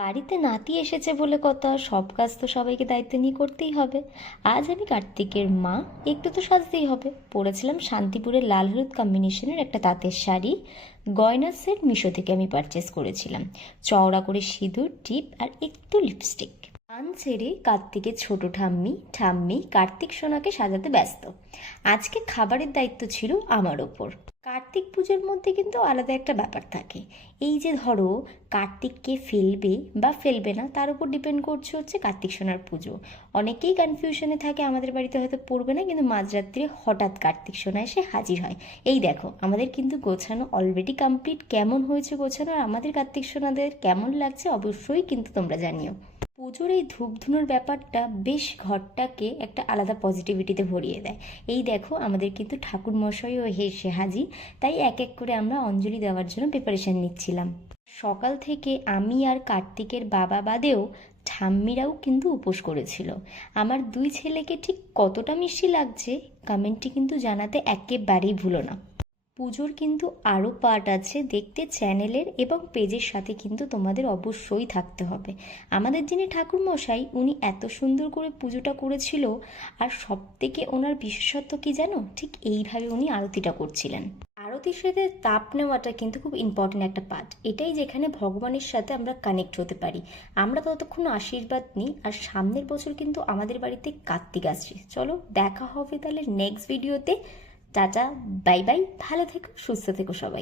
বাড়িতে নাতি এসেছে বলে কথা, সব কাজ তো সবাইকে দায়িত্ব নিয়ে করতেই হবে। আজ আমি কার্তিকের মা, একটু তো সাজতেই হবে। পরেছিলাম শান্তিপুরের লাল হলুদ কম্বিনেশনের একটা তাঁতের শাড়ি। গয়নার সেট মিশো থেকে আমি পারচেস করেছিলাম। চওড়া করে সিঁদুর, টিপ আর একটু লিপস্টিক। গান ছেড়ে কার্তিকের ছোট ঠাম্মি ঠাম্মি কার্তিক সোনাকে সাজাতে ব্যস্ত। আজকে খাবারের দায়িত্ব ছিল আমার ওপর। কার্তিক পুজোর মধ্যে কিন্তু আলাদা একটা ব্যাপার থাকে। এই যে ধরো, কার্তিককে ফেলবে বা ফেলবে না তার উপর ডিপেন্ড করছে হচ্ছে কার্তিক সোনার পুজো। অনেকেই কনফিউশনে থাকে, আমাদের বাড়িতে হয়তো পড়বে না, কিন্তু মাঝরাত্রে হঠাৎ কার্তিক সোনা এসে হাজির হয়। এই দেখো, আমাদের কিন্তু গোছানো অলরেডি কমপ্লিট। কেমন হয়েছে গোছানো আর আমাদের কার্তিক সোনাদের কেমন লাগছে অবশ্যই কিন্তু তোমরা জানিও। পুজোর এই ধূপধুনোর ব্যাপারটা বেশ ঘরটাকে একটা আলাদা পজিটিভিটিতে ভরিয়ে দেয়। এই দেখো, আমাদের কিন্তু ঠাকুর মশাইও এসে হাজির। তাই এক এক করে আমরা অঞ্জলি দেওয়ার জন্য প্রিপারেশন নিচ্ছিলাম। সকাল থেকে আমি আর কার্তিকের বাবা বাদেও ঠাম্মিরাও কিন্তু উপোস করেছিল। আমার দুই ছেলেকে ঠিক কতটা মিষ্টি লাগছে কমেন্টে কিন্তু জানাতে একেবারেই ভুলো না। পুজোর কিন্তু আরও পার্ট আছে দেখতে, চ্যানেলের এবং পেজের সাথে কিন্তু তোমাদের অবশ্যই থাকতে হবে। আমাদের যিনি ঠাকুরমশাই, উনি এত সুন্দর করে পুজোটা করেছিল। আর সব থেকে ওনার বিশেষত্ব কি জানো, ঠিক এইভাবে উনি আরতিটা করছিলেন। আরতির সাথে তাপ নেওয়াটা কিন্তু খুব ইম্পর্টেন্ট একটা পার্ট। এটাই যেখানে ভগবানের সাথে আমরা কানেক্ট হতে পারি। আমরা ততক্ষণ আশীর্বাদ নিই। আর সামনের বছর কিন্তু আমাদের বাড়িতে কার্তিক আসছে। চলো দেখা হবে তাহলে নেক্সট ভিডিওতে। টাটা, বাই বাই, ভালো থেকো, সুস্থ থেকো সবাই।